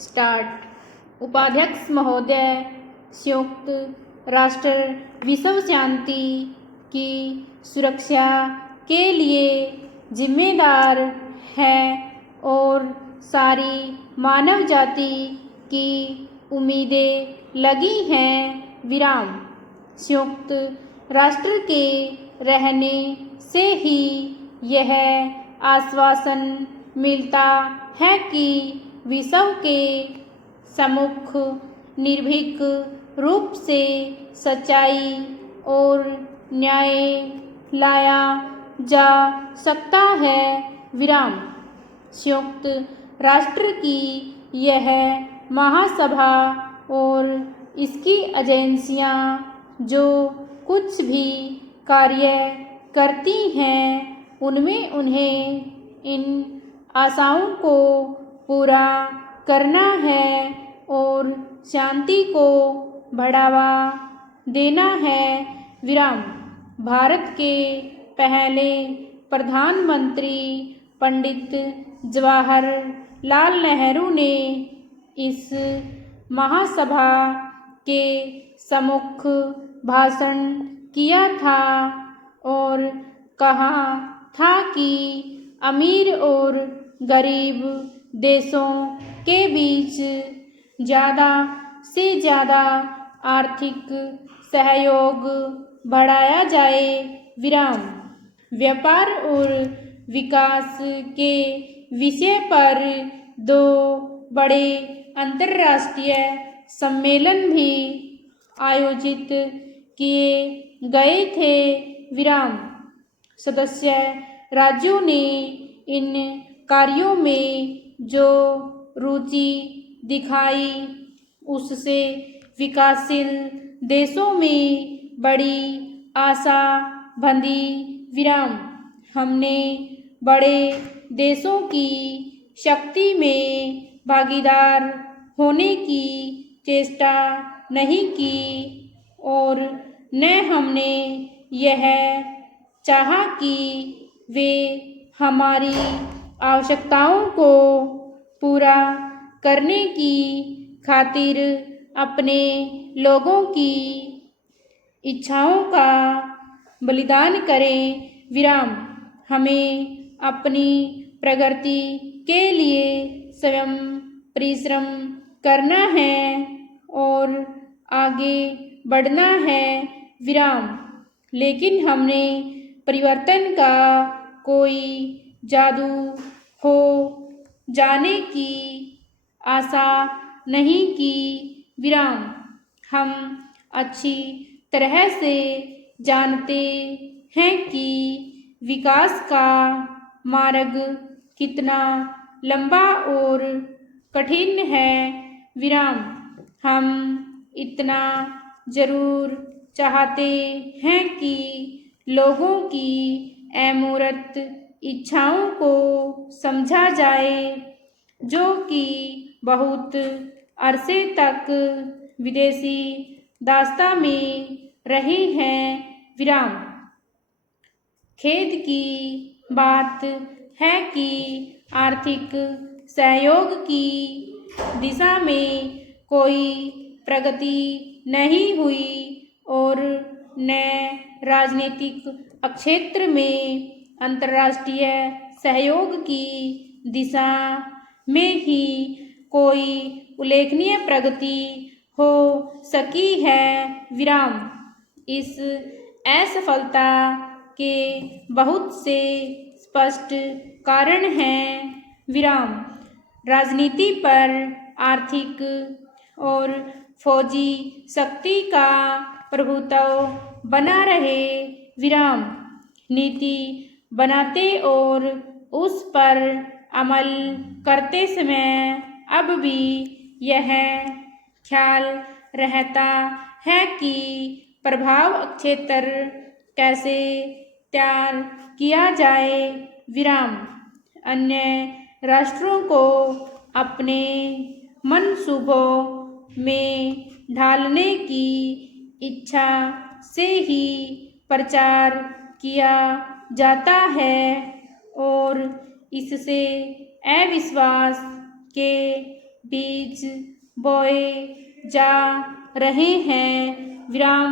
Start. उपाध्यक्ष महोदय, संयुक्त राष्ट्र विश्व शांति की सुरक्षा के लिए जिम्मेदार है और सारी मानव जाति की उम्मीदें लगी हैं। विराम। संयुक्त राष्ट्र के रहने से ही यह आश्वासन मिलता है कि विश्व के सम्मुख निर्भीक रूप से सच्चाई और न्याय लाया जा सकता है। विराम। संयुक्त राष्ट्र की यह महासभा और इसकी एजेंसियां जो कुछ भी कार्य करती हैं, उनमें उन्हें इन आशाओं को पूरा करना है और शांति को बढ़ावा देना है। विराम। भारत के पहले प्रधानमंत्री पंडित जवाहरलाल नेहरू ने इस महासभा के सम्मुख भाषण किया था और कहा था कि अमीर और गरीब देशों के बीच ज़्यादा से ज़्यादा आर्थिक सहयोग बढ़ाया जाए। विराम। व्यापार और विकास के विषय पर 2 बड़े अंतर्राष्ट्रीय सम्मेलन भी आयोजित किए गए थे। विराम। सदस्य राज्यों ने इन कार्यों में जो रुचि दिखाई, उससे विकासशील देशों में बड़ी आशा बंधी। विराम। हमने बड़े देशों की शक्ति में भागीदार होने की चेष्टा नहीं की और न हमने यह चाहा कि वे हमारी आवश्यकताओं को पूरा करने की खातिर अपने लोगों की इच्छाओं का बलिदान करें। विराम। हमें अपनी प्रगति के लिए स्वयं परिश्रम करना है और आगे बढ़ना है। विराम। लेकिन हमने परिवर्तन का कोई जादू हो जाने की आशा नहीं की। विराम। हम अच्छी तरह से जानते हैं कि विकास का मार्ग कितना लंबा और कठिन है। विराम। हम इतना जरूर चाहते हैं कि लोगों की अमूर्त इच्छाओं को समझा जाए, जो कि बहुत अरसे तक विदेशी दास्तां में रही हैं। विराम। खेद की बात है कि आर्थिक सहयोग की दिशा में कोई प्रगति नहीं हुई और न राजनीतिक क्षेत्र में अंतर्राष्ट्रीय सहयोग की दिशा में ही कोई उल्लेखनीय प्रगति हो सकी है। विराम। इस असफलता के बहुत से स्पष्ट कारण हैं। विराम। राजनीति पर आर्थिक और फौजी शक्ति का प्रभुत्व बना रहे। विराम। नीति बनाते और उस पर अमल करते समय अब भी यह ख्याल रहता है कि प्रभाव क्षेत्र कैसे तैयार किया जाए। विराम। अन्य राष्ट्रों को अपने मंसूबों में ढालने की इच्छा से ही प्रचार किया जाता है और इससे अविश्वास के बीज बोए जा रहे हैं। विराम।